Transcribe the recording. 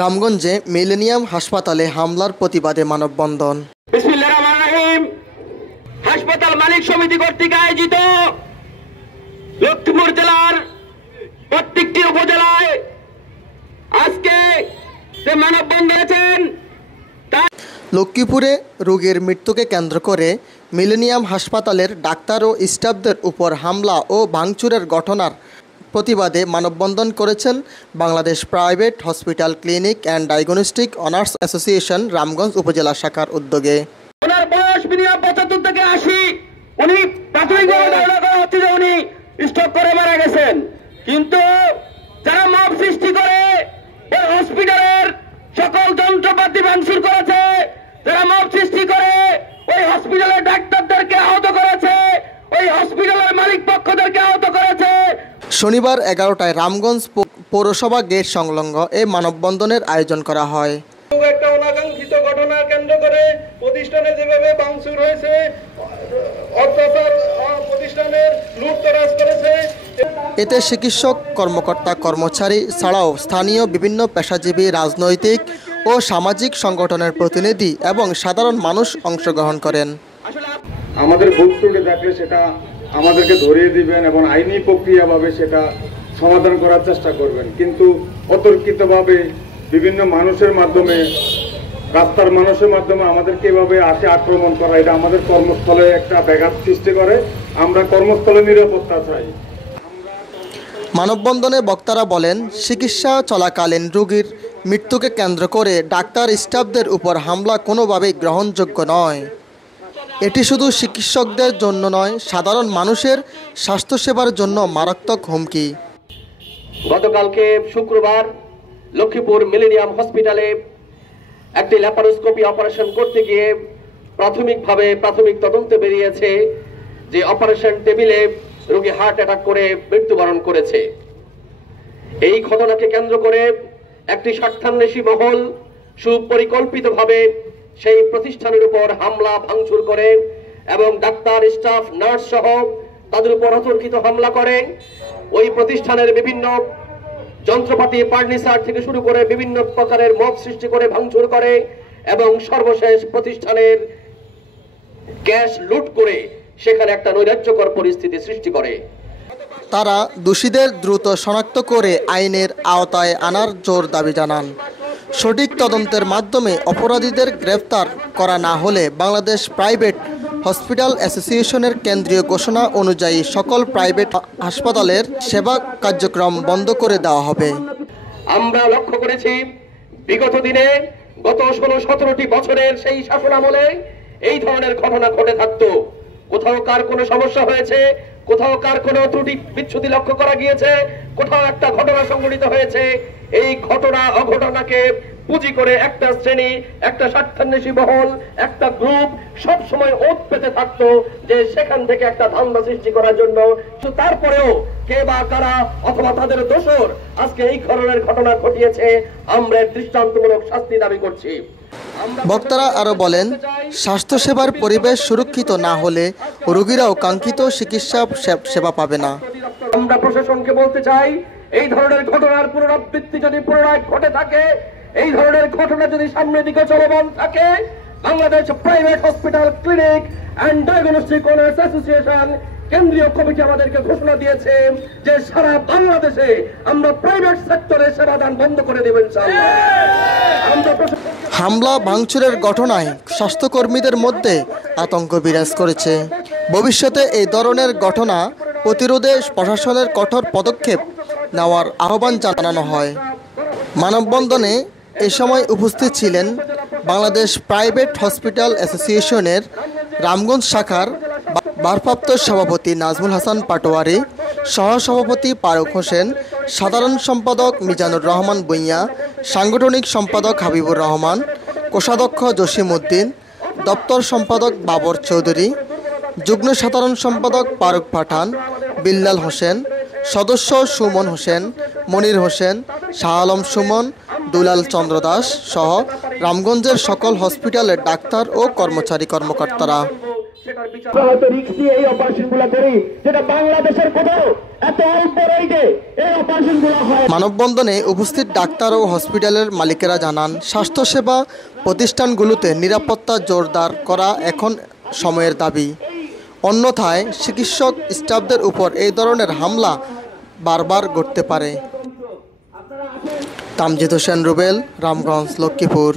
রামগঞ্জে millennium হাসপাতালে হামলার প্রতিবাদে মানববন্ধন। বিসমিল্লাহির রহমানির রহিম। হাসপাতাল মালিক সমিতি কর্তৃক আয়োজিত লক্ষ্মীপুর জেলার প্রত্যেকটি উপজেলায় আজকে যে মানববন্ধন হয়েছেন লক্ষ্মীপুরে রোগীর মৃত্যুকে কেন্দ্র করে মিলেনিয়াম হাসপাতালের ডাক্তার ও স্টাফদের উপর হামলা ও ভাঙচুরের ঘটনার প্রতিবাদে মানববন্ধন করেছেন Bangladesh private hospital clinic and diagnostic honours association Ramganj উপজেলা শাখার উদ্যোগে। ওনার বয়স মিনিমাম 75 থেকে 80। উনি প্রাথমিকভাবে ধারণা করা হচ্ছে যে উনি স্ট্রোক করে মারা গেছেন, কিন্তু যারা মব সৃষ্টি করে এই হসপিটালের সকল যন্ত্রপাতি ভাঙচুর করেছে, যারা মব সৃষ্টি করে ওই হসপিটালের ডাক্তারদেরকে আহত করেছে, ওই হসপিটালের মালিক পক্ষদেরকে আহত করেছে। শনিবার 11টায় রামগঞ্জ পৌরসভা গেট সংলগ্ন এই মানববন্ধনের আয়োজন করা হয়। একটা অনাকাঙ্ক্ষিত ঘটনা কেন্দ্র করে প্রতিষ্ঠানে যেভাবে ভাঙচুর হয়েছে, অত্যাচার প্রতিষ্ঠানের লুটতরাজ করেছে, এতে চিকিৎসক, কর্মকর্তা, কর্মচারী ছাড়াও স্থানীয় বিভিন্ন পেশাজীবী, রাজনৈতিক ও সামাজিক সংগঠনের প্রতিনিধি এবং সাধারণ মানুষ অংশগ্রহণ করেন। আমাদের ভুল ত্রুটি থাকলে সেটা আমাদেরকে ধরিয়ে দিবেন এবং আইনি প্রক্রিয়াভাবে সেটা সমাধান করার চেষ্টা করবেন, কিন্তু অতর্কিতভাবে বিভিন্ন মানুষের মাধ্যমে, রাস্তার মানুষের মাধ্যমে আমাদেরকে এভাবে আসে আক্রমণ করা, এটা আমাদের কর্মস্থলে একটা ব্যাঘাত সৃষ্টি করে। আমরা কর্মস্থলে নিরাপত্তা চাই। মানববন্ধনে বক্তারা বলেন, চিকিৎসা চলাকালীন রোগীর মৃত্যুকে কেন্দ্র করে ডাক্তার স্টাফদের উপর হামলা কোনোভাবেই গ্রহণযোগ্য নয়। এটি শুধু চিকিৎসকদের জন্য নয়, সাধারণ মানুষের স্বাস্থ্যসেবার জন্য মারাত্মক হুমকি। গতকালকে শুক্রবার লক্ষ্মীপুর মিলেনিয়াম হসপিটালে একটি ল্যাপারোস্কোপি অপারেশন করতে গিয়ে প্রাথমিক তদন্তে বেরিয়েছে যে অপারেশন টেবিলে রোগী হার্ট অ্যাটাক করে মৃত্যুবরণ করেছে। এই ঘটনাকে কেন্দ্র করে একটি স্বার্থান্বেষী মহল সুপরিকল্পিতভাবে সেই প্রতিষ্ঠানের উপর হামলা ভাঙচুর করে এবং ডাক্তার, স্টাফ, নার্স সহ তাদের উপর অতর্কিত হামলা করে। ওই প্রতিষ্ঠানের বিভিন্ন যন্ত্রপাতি, ফার্নিচার থেকে শুরু করে বিভিন্ন প্রকারের মব সৃষ্টি করে ভাঙচুর করে এবং সর্বশেষ প্রতিষ্ঠানের ক্যাশ লুট করে সেখানে একটা নৈরাজ্যকর পরিস্থিতি সৃষ্টি করে। তারা দোষীদের দ্রুত শনাক্ত করে আইনের আওতায় আনার জোর দাবি জানান। সঠিক তদন্তের মাধ্যমে অপরাধীদের গ্রেফতার করা না হলে বাংলাদেশ প্রাইভেট হসপিটাল অ্যাসোসিয়েশনের কেন্দ্রীয় ঘোষণা অনুযায়ী সকল প্রাইভেট হাসপাতালের সেবা কার্যক্রম বন্ধ করে দেওয়া হবে। আমরা লক্ষ্য করেছি বিগত দিনে গত 16-17টি বছরের সেই শাসনামলে এই ধরনের ঘটনা ঘটে থাকতো। কোথাও কার কোনো সমস্যা হয়েছে, কোথাও কার কোনো ত্রুটি বিচ্ছুতি লক্ষ্য করা গিয়েছে, কোথাও একটা ঘটনা সংঘটিত হয়েছে। এই ঘটনা অঘটনাকে পুঁজি করে একটা শ্রেণী, একটা স্বার্থান্বেষী মহল, একটা গ্রুপ সব সময় ওত পেতে থাকতো যে সেখান থেকে একটা ধান্দা সৃষ্টি করার জন্য। তারপরেও কে বা কারা অথবা তাদের দোসর আজকে এই ধরনের ঘটনা ঘটিয়েছে, আমরা দৃষ্টান্তমূলক শাস্তি দাবি করছি। বক্তারা আরও বলেন, স্বাস্থ্যসেবার পরিবেশ সুরক্ষিত না হলে রোগীরাও কাঙ্ক্ষিত চিকিৎসা সেবা পাবে না। আমরা প্রশাসনকে বলতে চাই, এই ধরনের ঘটনার পুনরাবৃত্তি যদি পুনরায় ঘটে থাকে, এই ধরনের ঘটনা যদি সামনের দিকে চলমান থাকে, Bangladesh private hospital clinic and diagnostic honours association কেন্দ্রীয় কমিটি আমাদেরকে ঘোষণা দিয়েছে যে সারা বাংলাদেশে আমরা প্রাইভেট সেক্টরে সেবাদান বন্ধ করে দেব ইনশাআল্লাহ। হামলা ভাঙচুরের ঘটনায় স্বাস্থ্যকর্মীদের মধ্যে আতঙ্ক বিরাজ করেছে। ভবিষ্যতে এই ধরনের ঘটনা প্রতিরোধে প্রশাসনের কঠোর পদক্ষেপ নেওয়ার আহ্বান জানানো হয়। মানববন্ধনে এ সময় উপস্থিত ছিলেন বাংলাদেশ প্রাইভেট হসপিটাল অ্যাসোসিয়েশনের রামগঞ্জ শাখার ভারপ্রাপ্ত সভাপতি নাজমুল হাসান পাটোয়ারি, সহসভাপতি ফারুক হোসেন, সাধারণ সম্পাদক মিজানুর রহমান ভূঁইয়া, সাংগঠনিক সম্পাদক হাবিবুর রহমান, কোষাধ্যক্ষ জসিম উদ্দিন, দপ্তর সম্পাদক বাবর চৌধুরী, যুগ্ম সাধারণ সম্পাদক ফারুক পাঠান, বিল্লাল হোসেন, সদস্য সুমন হোসেন, মনির হোসেন, শাহ আলম সুমন, দুলাল চন্দ্র দাস সহ রামগঞ্জের সকল হসপিটালের ডাক্তার ও কর্মচারী কর্মকর্তারা। সেটার বিচার হয়তো রিস্ক দিয়ে এই অপারেশনগুলো করি, যেটা বাংলাদেশের কোথাও এত অল্প রেটে এই অপারেশনগুলো হয়। মানববন্ধনে উপস্থিত ডাক্তার ও হসপিটালের মালিকেরা জানান, স্বাস্থ্যসেবা প্রতিষ্ঠানগুলোতে নিরাপত্তা জোরদার করা এখন সময়ের দাবি। অন্যথায় চিকিৎসক স্টাফদের উপর এই ধরনের হামলা বারবার ঘটতে পারে। তামজিদ হোসেন রুবেল, রামগঞ্জ, লক্ষ্মীপুর।